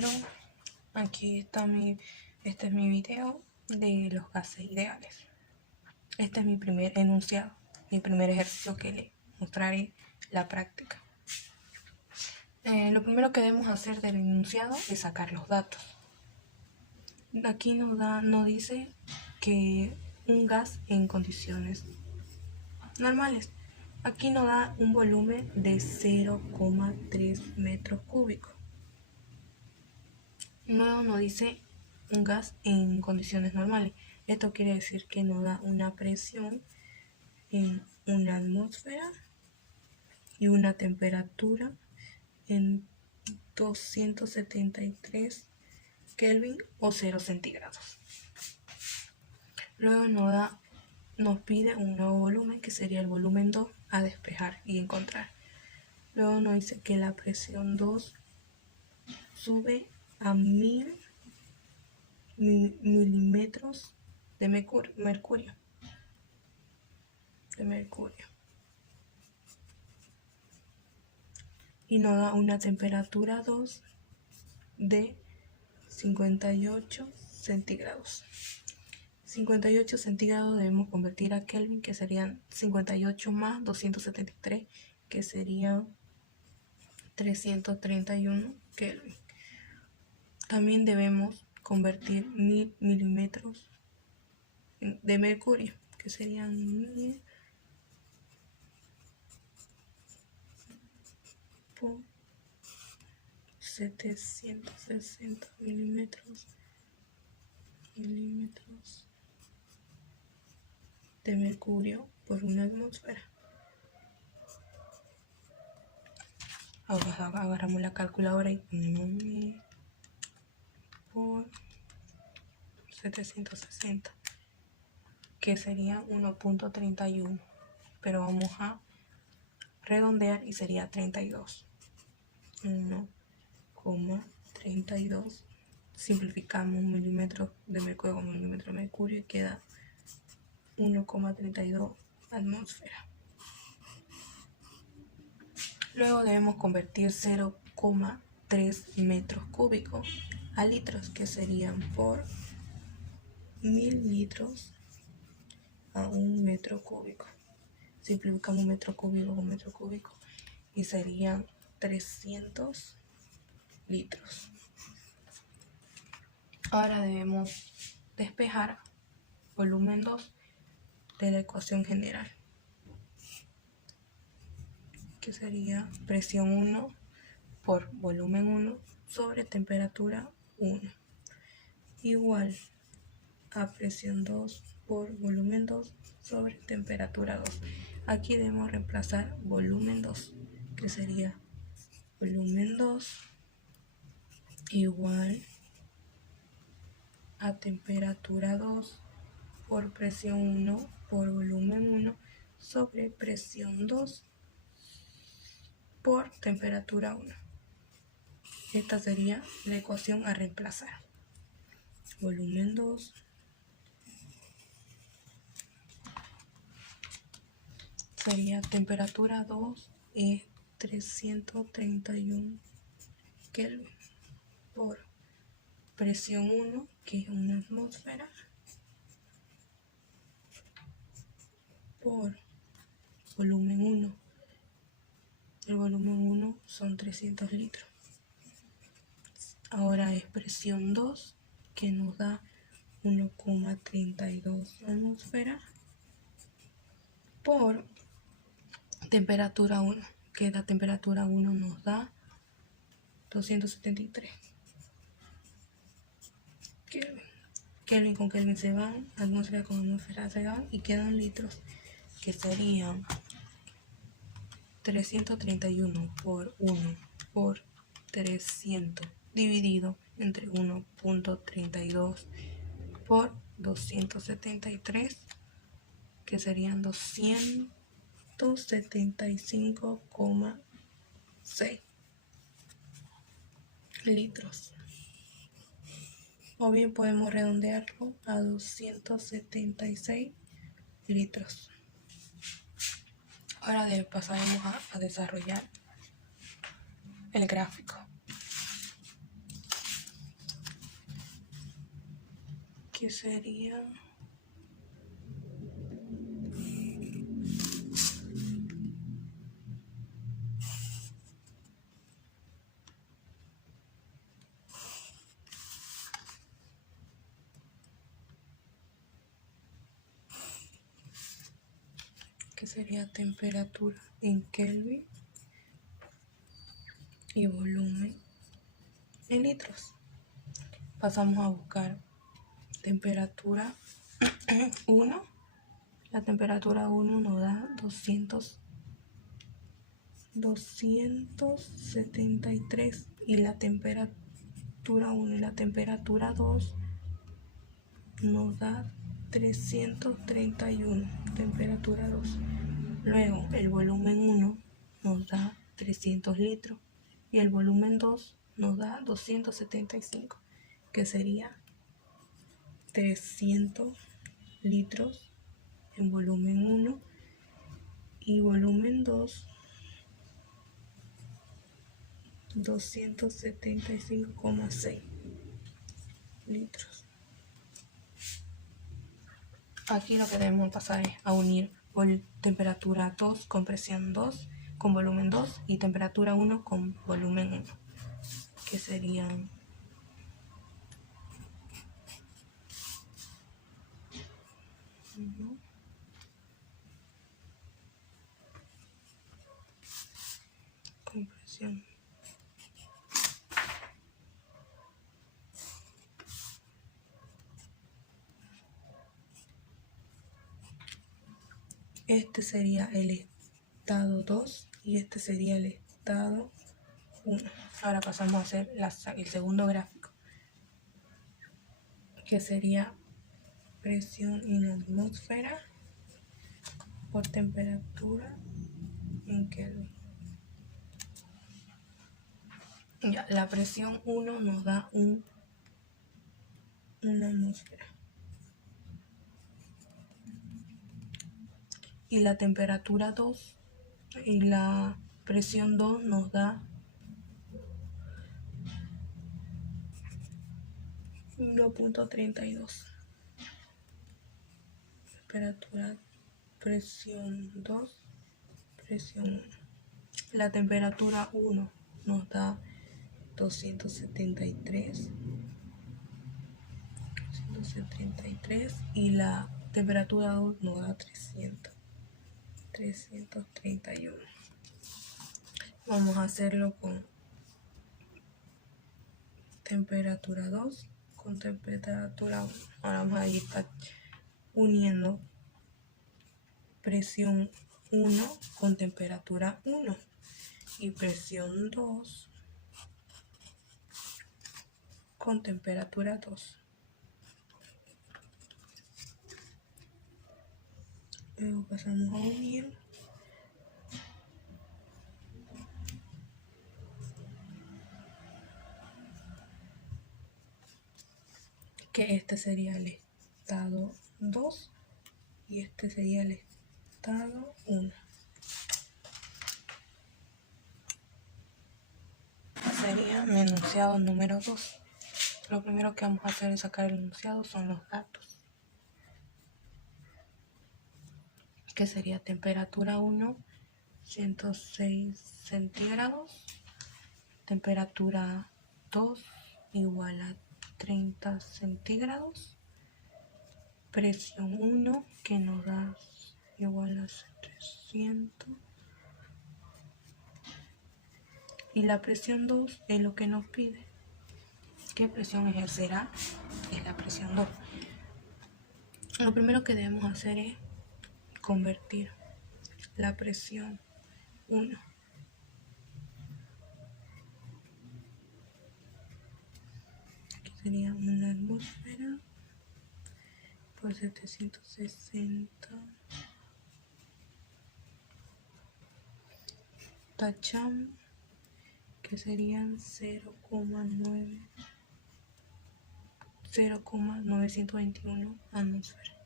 Pero aquí está este es mi video de los gases ideales. Este es mi primer enunciado, mi primer ejercicio que le mostraré la práctica. Lo primero que debemos hacer del enunciado es sacar los datos. Aquí nos dice que un gas en condiciones normales. Aquí nos da un volumen de 0,3 metros cúbicos. Luego nos dice un gas en condiciones normales. Esto quiere decir que nos da una presión en una atmósfera y una temperatura en 273 Kelvin o 0 centígrados. Luego nos pide un nuevo volumen que sería el volumen 2 a despejar y encontrar. Luego nos dice que la presión 2 sube a 1000 milímetros de mercurio. Y nos da una temperatura 2 de 58 centígrados. 58 centígrados debemos convertir a Kelvin, que serían 58 más 273, que serían 331 Kelvin. También debemos convertir 1000 milímetros de mercurio, que serían 1000 por 760 milímetros de mercurio por una atmósfera. Ahora agarramos la calculadora y por 760, que sería 1.31, pero vamos a redondear y sería 32. 1,32. Simplificamos milímetros de mercurio con milímetros de mercurio y queda 1,32 atmósfera. Luego debemos convertir 0,3 metros cúbicos a litros, que serían por 1000 litros a 1 metro cúbico. Simplificamos metro cúbico con metro cúbico y serían 300 litros. Ahora debemos despejar volumen 2 de la ecuación general, que sería presión 1 por volumen 1 sobre temperatura 1, igual a presión 2 por volumen 2 sobre temperatura 2. Aquí debemos reemplazar volumen 2, que sería volumen 2 igual a temperatura 2 por presión 1 por volumen 1 sobre presión 2 por temperatura 1. Esta sería la ecuación a reemplazar. Volumen 2 sería temperatura 2 es 331 Kelvin por presión 1, que es una atmósfera, por volumen 1. El volumen 1 son 300 litros. Ahora es presión 2, que nos da 1,32 atmósferas, por temperatura 1, que la temperatura 1 nos da 273 Kelvin. Kelvin con Kelvin se van, atmósfera con atmósfera se van y quedan litros, que serían 331 por 1 por 300 dividido entre 1.32 por 273, que serían 275,6 litros. O bien podemos redondearlo a 276 litros. Ahora pasaremos a desarrollar el gráfico. que sería temperatura en Kelvin y volumen en litros. Pasamos a buscar temperatura 1. La temperatura 1 nos da 273 y la temperatura 1 y la temperatura 2 nos da 331, temperatura 2. Luego el volumen 1 nos da 300 litros y el volumen 2 nos da 275, que sería 300 litros en volumen 1 y volumen 2 275,6 litros. Aquí lo que debemos pasar es a unir temperatura 2 con presión 2 con volumen 2 y temperatura 1 con volumen 1, que serían con presión. Este sería el estado 2 y este sería el estado 1. Ahora pasamos a hacer el segundo gráfico, que sería presión en la atmósfera por temperatura en Kelvin. Ya, la presión 1 nos da una atmósfera. Y la temperatura 2 y la presión 2 nos da 1.32. Temperatura, presión 2, presión 1. La temperatura 1 nos da 273 y la temperatura 2 nos da 331. Vamos a hacerlo con temperatura 2 con temperatura 1. Ahora vamos a ir uniendo presión 1 con temperatura 1 y presión 2 con temperatura 2. Luego pasamos a unir que este sería el estado 2 y este sería el estado 1. Sería mi enunciado número 2. Lo primero que vamos a hacer es sacar el enunciado, son los datos, que sería temperatura 1, 106 centígrados, temperatura 2 igual a 30 centígrados, presión 1 que nos da igual a 700 y la presión 2 es lo que nos pide. ¿Qué presión ejercerá? Es la presión 2. Lo primero que debemos hacer es convertir la presión 1 aquí sería una atmósfera por 760. Tachamos que serían 0,921 atmósferas.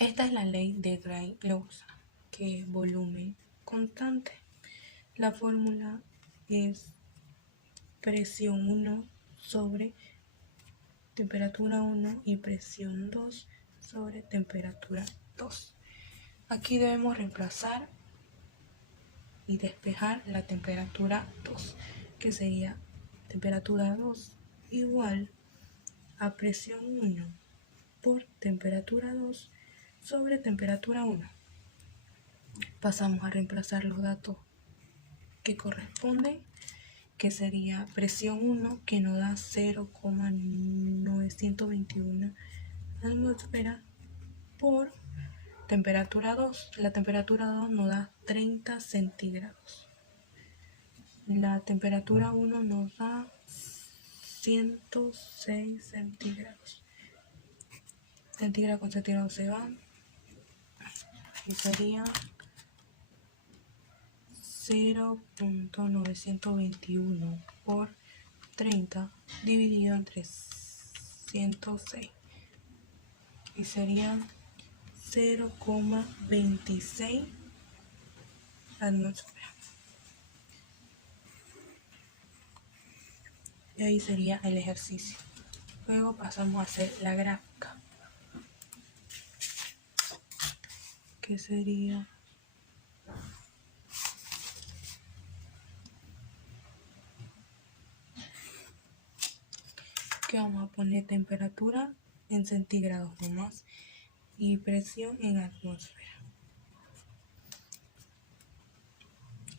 Esta es la ley de Gray-Lussac, que es volumen constante. La fórmula es presión 1 sobre temperatura 1 y presión 2 sobre temperatura 2. Aquí debemos reemplazar y despejar la temperatura 2, que sería temperatura 2 igual a presión 1 por temperatura 2 sobre temperatura 1. Pasamos a reemplazar los datos que corresponden, que sería presión 1, que nos da 0,921 atmósferas, por temperatura 2. La temperatura 2 nos da 30 centígrados. La temperatura 1 nos da 106 centígrados. Centígrado con centígrado se van y sería 0,921 por 30 dividido entre 106 y serían 0,26 atmósferas. Y ahí sería el ejercicio. Luego pasamos a hacer la gráfica, que sería que vamos a poner temperatura en centígrados nomás y presión en atmósfera.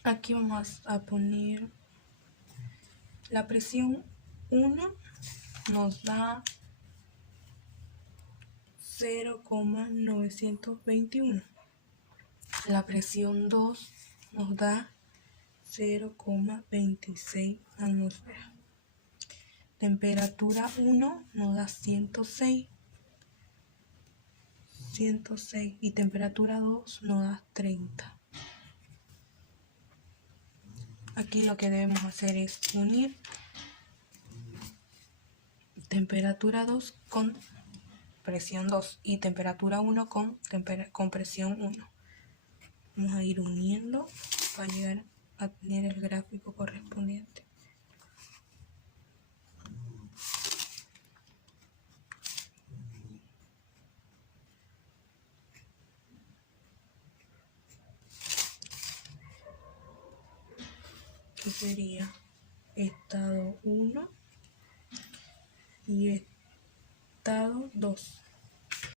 Aquí vamos a poner la presión 1, nos da 0,921. La presión 2 nos da 0,26 atmósferas. Temperatura 1 nos da 106 y temperatura 2 nos da 30. Aquí lo que debemos hacer es unir temperatura 2 con presión 2 y temperatura 1 con presión 1. Vamos a ir uniendo para llegar a tener el gráfico correspondiente. Que sería estado 1 y estado 2.